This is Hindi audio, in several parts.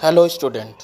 Hello student.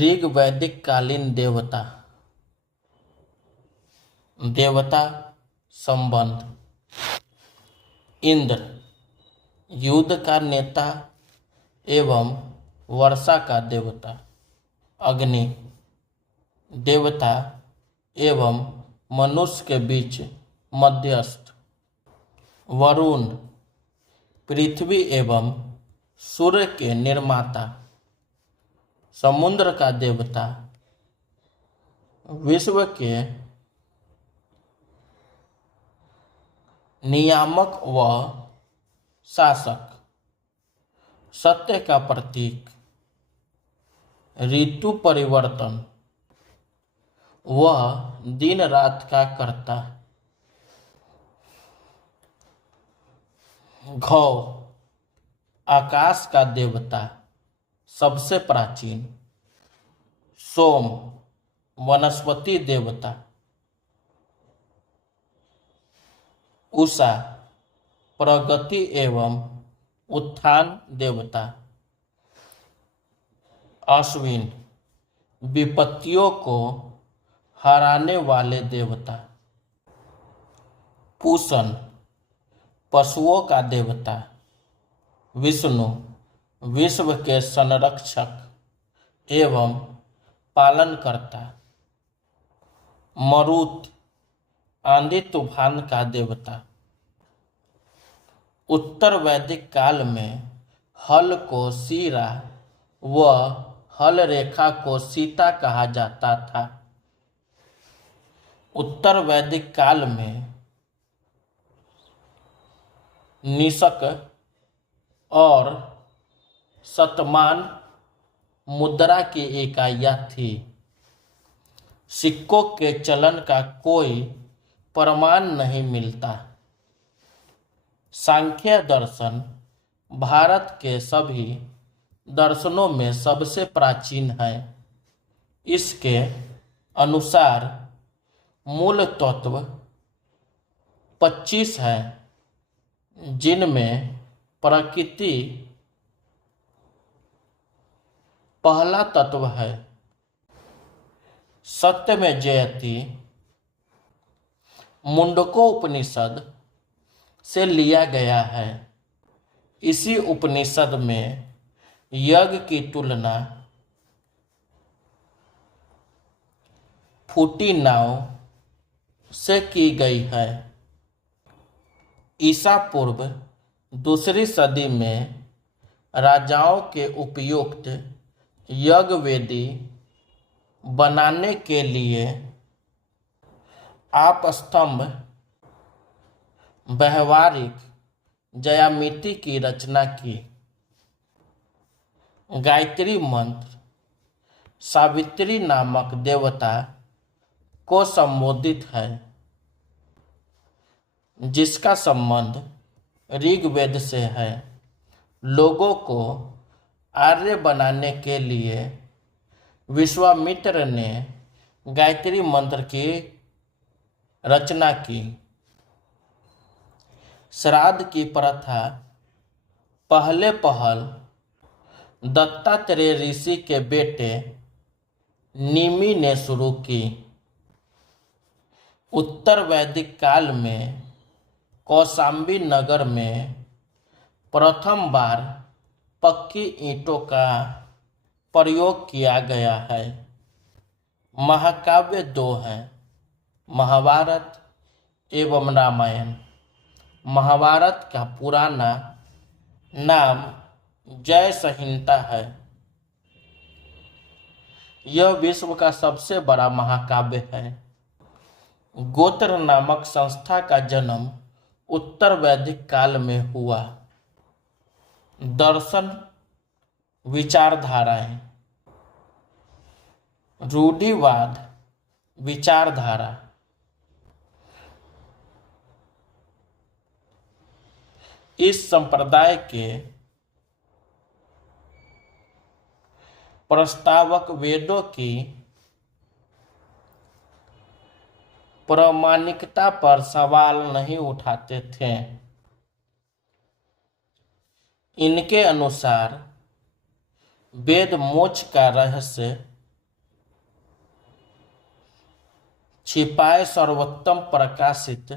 ऋग वैदिक कालीन देवता। देवता संबंध। इंद्र युद्ध का नेता एवं वर्षा का देवता। अग्नि देवता एवं मनुष्य के बीच मध्यस्थ। वरुण पृथ्वी एवं सूर्य के निर्माता। समुद्र का देवता विश्व के नियामक व शासक। सत्य का प्रतीक। ऋतु परिवर्तन वह दिन रात का कर्ता। घौ आकाश का देवता सबसे प्राचीन। सोम वनस्पति देवता। उषा प्रगति एवं उत्थान देवता। अश्विन विपत्तियों को हराने वाले देवता। पूषण पशुओं का देवता। विष्णु विश्व के संरक्षक एवं पालनकर्ता। मरुत आंधी तूफान का देवता। उत्तर वैदिक काल में हल को सीरा व हल रेखा को सीता कहा जाता था। उत्तर वैदिक काल में निषक और शतमान मुद्रा की इकाइयाँ थी। सिक्कों के चलन का कोई प्रमाण नहीं मिलता। सांख्य दर्शन भारत के सभी दर्शनों में सबसे प्राचीन है। इसके अनुसार मूल तत्व 25 है, जिनमें प्रकृति पहला तत्व है। सत्य में जयति मुंडको उपनिषद से लिया गया है। इसी उपनिषद में यज्ञ की तुलना फूटी नाव से की गई है। ईसा पूर्व दूसरी सदी में राजाओं के उपयुक्त यज्ञ वेदी बनाने के लिए आपस्तंभ व्यवहारिक ज्यामिति की रचना की। गायत्री मंत्र सावित्री नामक देवता को संबोधित है, जिसका संबंध ऋग्वेद से है। लोगों को आर्य बनाने के लिए विश्वामित्र ने गायत्री मंत्र की रचना की। श्राद्ध की प्रथा पहल दत्तात्रेय ऋषि के बेटे निमि ने शुरू की। उत्तर वैदिक काल में कौशाम्बी नगर में प्रथम बार पक्की ईंटों का प्रयोग किया गया है। महाकाव्य 2 हैं, महाभारत एवं रामायण। महाभारत का पुराना नाम जय संहिता है। यह विश्व का सबसे बड़ा महाकाव्य है। गोत्र नामक संस्था का जन्म उत्तर वैदिक काल में हुआ। दर्शन विचारधाराएं। रूढ़िवाद विचारधारा। इस संप्रदाय के प्रस्तावक वेदों की प्रामाणिकता पर सवाल नहीं उठाते थे। इनके अनुसार वेद मोक्ष का रहस्य छिपाए सर्वोत्तम प्रकाशित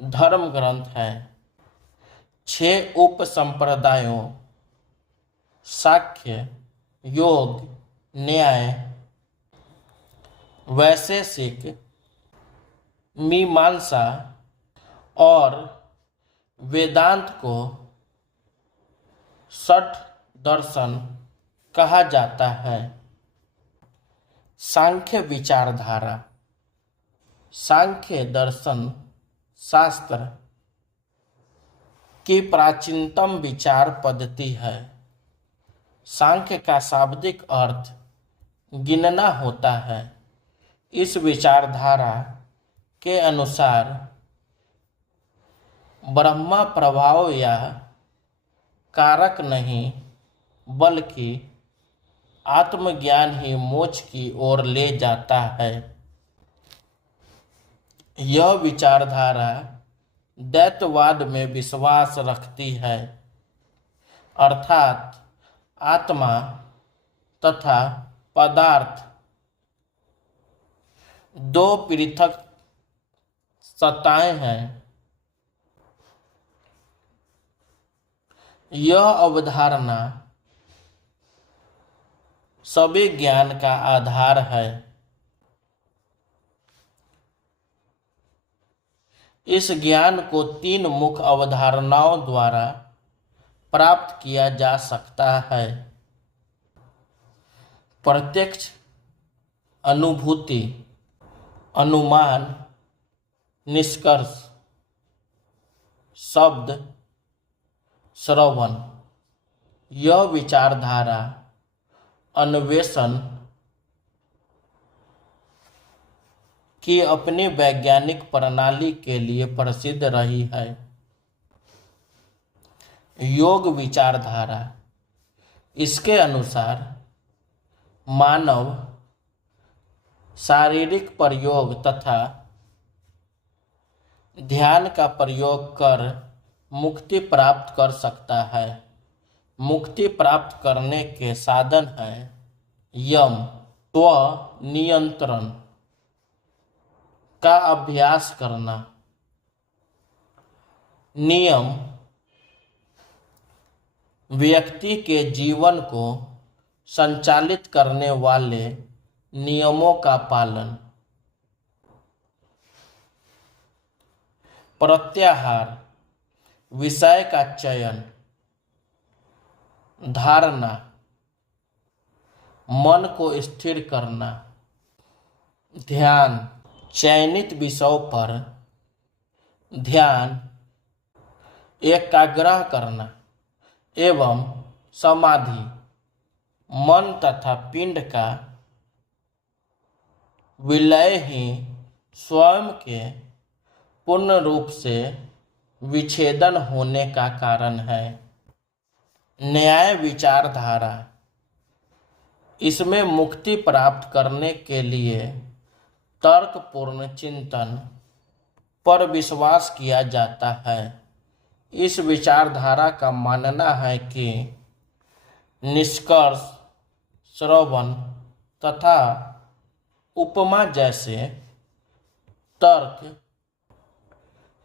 धर्म ग्रंथ है। 6 उप संप्रदायों सांख्य, योग, न्याय, वैशेषिक, मीमांसा और वेदांत को षट दर्शन कहा जाता है। सांख्य विचारधारा। सांख्य दर्शन शास्त्र की प्राचीनतम विचार पद्धति है। सांख्य का शाब्दिक अर्थ गिनना होता है। इस विचारधारा के अनुसार ब्रह्मा प्रभाव या कारक नहीं, बल्कि आत्मज्ञान ही मोक्ष की ओर ले जाता है। यह विचारधारा द्वैतवाद में विश्वास रखती है, अर्थात आत्मा तथा पदार्थ 2 पृथक सत्ताएं हैं। यह अवधारणा सभी ज्ञान का आधार है। इस ज्ञान को 3 मुख्य अवधारणाओं द्वारा प्राप्त किया जा सकता है: प्रत्यक्ष अनुभूति, अनुमान, निष्कर्ष, शब्द, श्रवण। यह विचारधारा अन्वेषण की अपनी वैज्ञानिक प्रणाली के लिए प्रसिद्ध रही है। योग विचारधारा। इसके अनुसार मानव शारीरिक प्रयोग तथा ध्यान का प्रयोग कर मुक्ति प्राप्त कर सकता है। मुक्ति प्राप्त करने के साधन हैं यम, स्व नियंत्रण का अभ्यास करना, नियम, व्यक्ति के जीवन को संचालित करने वाले नियमों का पालन, प्रत्याहार, विषय का चयन, धारणा, मन को स्थिर करना, ध्यान, चयनित विषयों पर ध्यान एकाग्र करना एवं समाधि, मन तथा पिंड का विलय ही स्वयं के पूर्ण रूप से विच्छेदन होने का कारण है। न्याय विचारधारा। इसमें मुक्ति प्राप्त करने के लिए तर्कपूर्ण चिंतन पर विश्वास किया जाता है। इस विचारधारा का मानना है कि निष्कर्ष, श्रवण तथा उपमा जैसे तर्क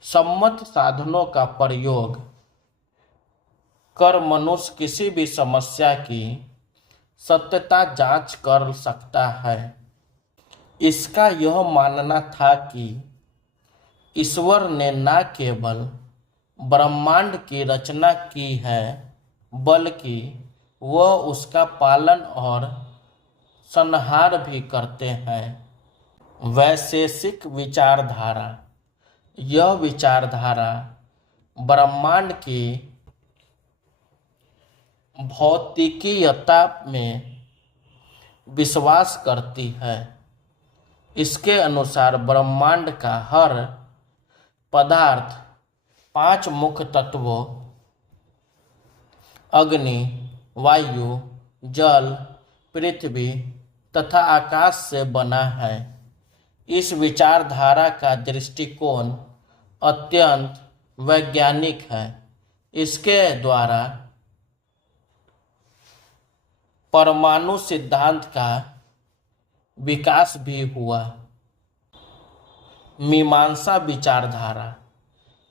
सम्मत साधनों का प्रयोग कर मनुष्य किसी भी समस्या की सत्यता जांच कर सकता है। इसका यह मानना था कि ईश्वर ने न केवल ब्रह्मांड की रचना की है, बल्कि वह उसका पालन और संहार भी करते हैं। वैशेषिक विचारधारा। यह विचारधारा ब्रह्मांड की भौतिकीयता में विश्वास करती है। इसके अनुसार ब्रह्मांड का हर पदार्थ 5 मुख्य तत्वों अग्नि, वायु, जल, पृथ्वी तथा आकाश से बना है। इस विचारधारा का दृष्टिकोण अत्यंत वैज्ञानिक है। इसके द्वारा परमाणु सिद्धांत का विकास भी हुआ। मीमांसा विचारधारा।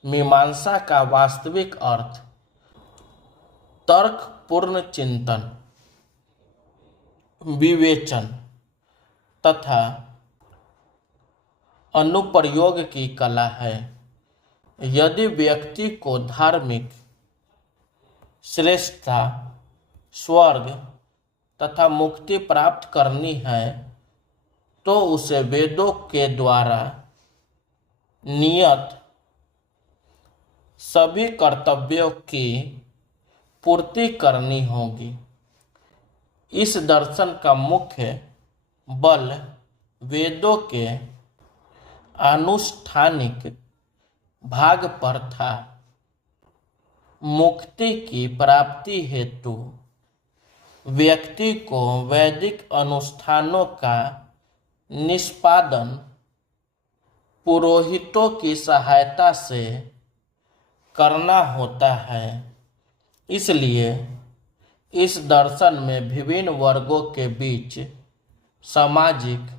मीमांसा का वास्तविक अर्थ तर्कपूर्ण चिंतन, विवेचन तथा अनुप्रयोग की कला है। यदि व्यक्ति को धार्मिक श्रेष्ठता, स्वर्ग तथा मुक्ति प्राप्त करनी है तो उसे वेदों के द्वारा नियत सभी कर्तव्यों की पूर्ति करनी होगी। इस दर्शन का मुख्य बल वेदों के आनुष्ठानिक भाग पर था। मुक्ति की प्राप्ति हेतु व्यक्ति को वैदिक अनुष्ठानों का निष्पादन पुरोहितों की सहायता से करना होता है। इसलिए इस दर्शन में विभिन्न वर्गों के बीच सामाजिक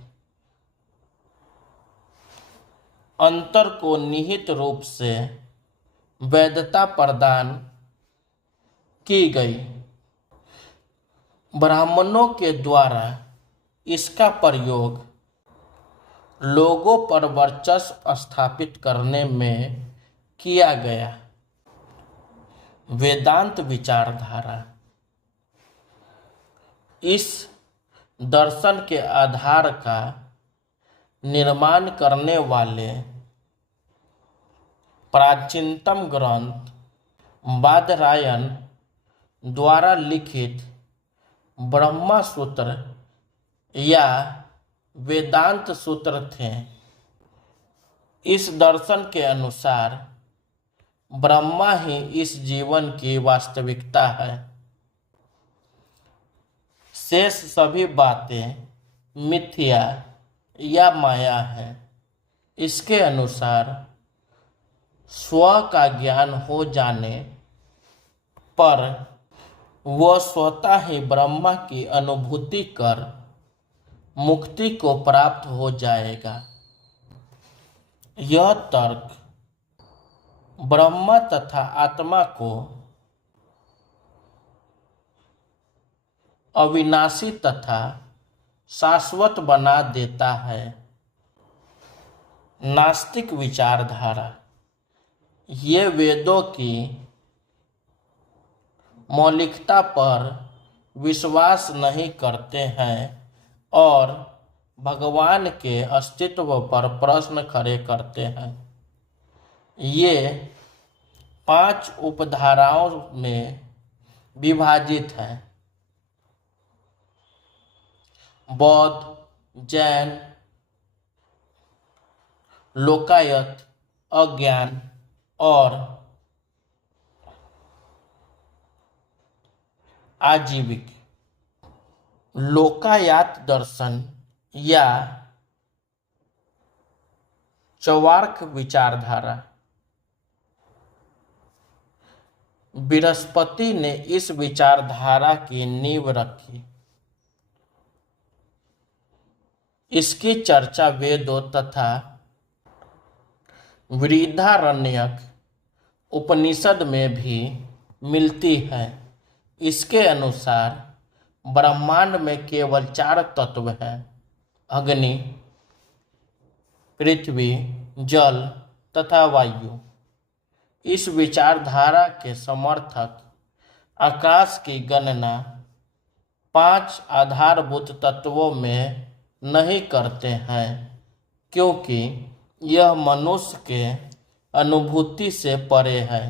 अंतर को निहित रूप से वैधता प्रदान की गई। ब्राह्मणों के द्वारा इसका प्रयोग लोगों पर वर्चस्व स्थापित करने में किया गया। वेदांत विचारधारा। इस दर्शन के आधार का निर्माण करने वाले प्राचीनतम ग्रंथ बादरायण द्वारा लिखित ब्रह्मा सूत्र या वेदांत सूत्र थे। इस दर्शन के अनुसार ब्रह्मा ही इस जीवन की वास्तविकता है। शेष सभी बातें मिथ्या या माया है। इसके अनुसार स्व का ज्ञान हो जाने पर वह स्वतः ही ब्रह्मा की अनुभूति कर मुक्ति को प्राप्त हो जाएगा। यह तर्क ब्रह्मा तथा आत्मा को अविनाशी तथा शाश्वत बना देता है। नास्तिक विचारधारा। ये वेदों की मौलिकता पर विश्वास नहीं करते हैं और भगवान के अस्तित्व पर प्रश्न खड़े करते हैं। ये 5 उपधाराओं में विभाजित है। बौद्ध, जैन, लोकायत, अज्ञान और आजीविक। लोकायत दर्शन या चौवार्क विचारधारा। बृहस्पति ने इस विचारधारा की नींव रखी। इसकी चर्चा वेदों तथा बृहदारण्यक उपनिषद में भी मिलती है। इसके अनुसार ब्रह्मांड में केवल 4 तत्व हैं: अग्नि, पृथ्वी, जल तथा वायु। इस विचारधारा के समर्थक आकाश की गणना 5 आधारभूत तत्वों में नहीं करते हैं, क्योंकि यह मनुष्य के अनुभूति से परे है।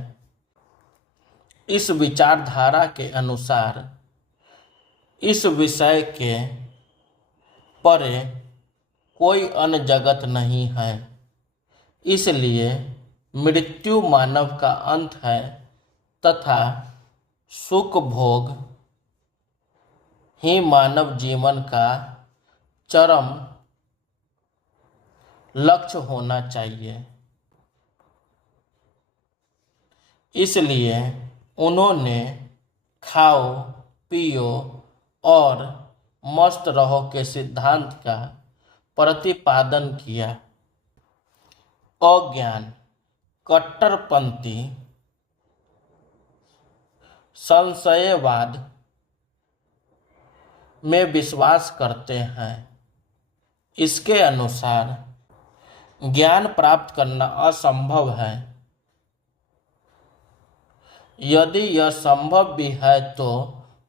इस विचारधारा के अनुसार इस विषय के परे कोई अन्य जगत नहीं है। इसलिए मृत्यु मानव का अंत है तथा सुख भोग ही मानव जीवन का चरम लक्ष्य होना चाहिए। इसलिए उन्होंने खाओ पियो और मस्त रहो के सिद्धांत का प्रतिपादन किया। अज्ञान कट्टरपंथी संशयवाद में विश्वास करते हैं। इसके अनुसार ज्ञान प्राप्त करना असंभव है। यदि यह संभव भी है तो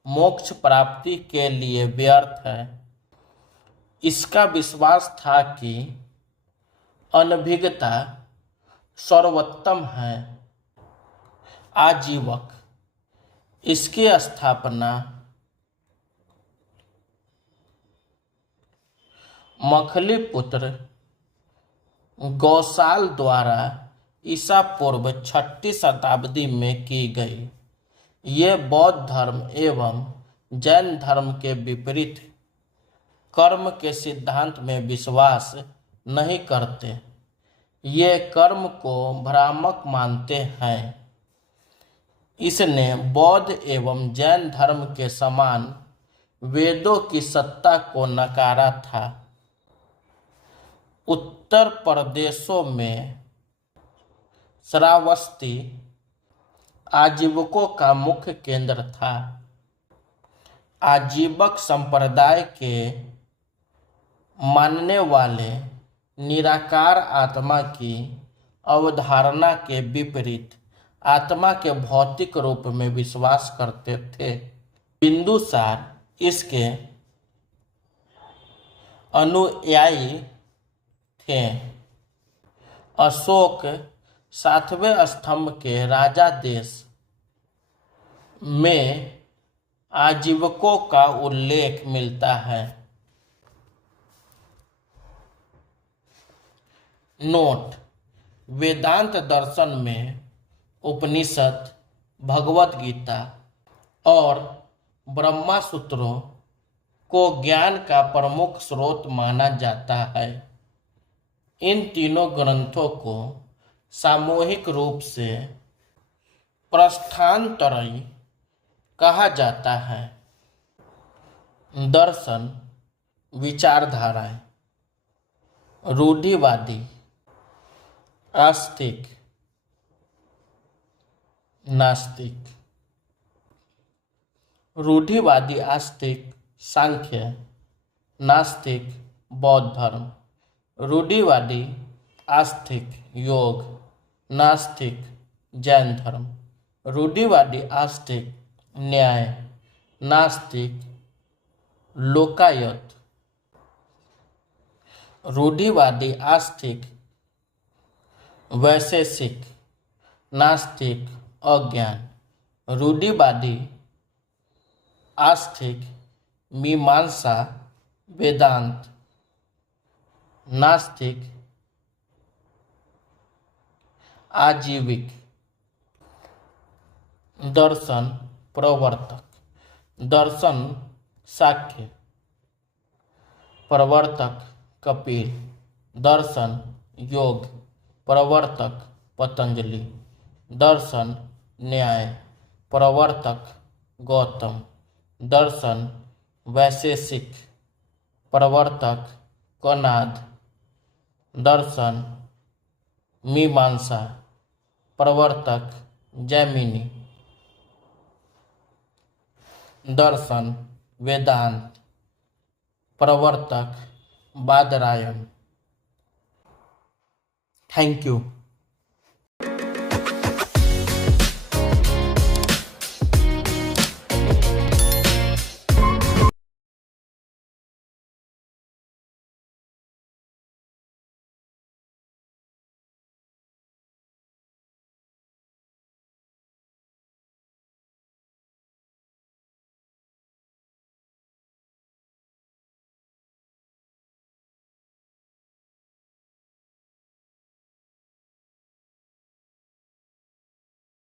मोक्ष प्राप्ति के लिए व्यर्थ है। इसका विश्वास था कि अनभिज्ञता सर्वोत्तम है, आजीवक। इसकी स्थापना मखलीपुत्र गौसाल द्वारा ईसा पूर्व 6ठी शताब्दी में की गई। ये बौद्ध धर्म एवं जैन धर्म के विपरीत कर्म के सिद्धांत में विश्वास नहीं करते। ये कर्म को भ्रामक मानते हैं। इसने बौद्ध एवं जैन धर्म के समान वेदों की सत्ता को नकारा था। उत्तर प्रदेशों में श्रावस्ती आजीवकों का मुख्य केंद्र था। आजीवक संप्रदाय के मानने वाले निराकार आत्मा की अवधारणा के विपरीत आत्मा के भौतिक रूप में विश्वास करते थे। बिंदुसार इसके अनुयायी थे। अशोक 7वें स्तंभ के राजा देश में आजीवकों का उल्लेख मिलता है। नोट: वेदांत दर्शन में उपनिषद, भगवत गीता और ब्रह्मा सूत्रों को ज्ञान का प्रमुख स्रोत माना जाता है। इन तीनों ग्रंथों को सामूहिक रूप से प्रस्थानत्रयी कहा जाता है। दर्शन विचारधाराएं: रूढ़िवादी, आस्तिक, नास्तिक। रूढ़िवादी आस्तिक सांख्य, नास्तिक बौद्ध धर्म। रूढ़िवादी आस्तिक योग, नास्तिक जैन धर्म। रूढ़िवादी आस्तिक न्याय, नास्तिक लोकायत। रूढ़िवादी आस्तिक वैशेषिक, नास्तिक अज्ञान। रूढ़िवादी आस्तिक मीमांसा वेदांत, नास्तिक आजीविक। दर्शन प्रवर्तक: दर्शन शाक्य, प्रवर्तक कपिल। दर्शन योग, प्रवर्तक पतंजलि। दर्शन न्याय, प्रवर्तक गौतम। दर्शन वैशेषिक, प्रवर्तक कणाद। दर्शन मीमांसा, प्रवर्तक जैमिनी। दर्शन वेदांत, प्रवर्तक बादरायण। Thank you.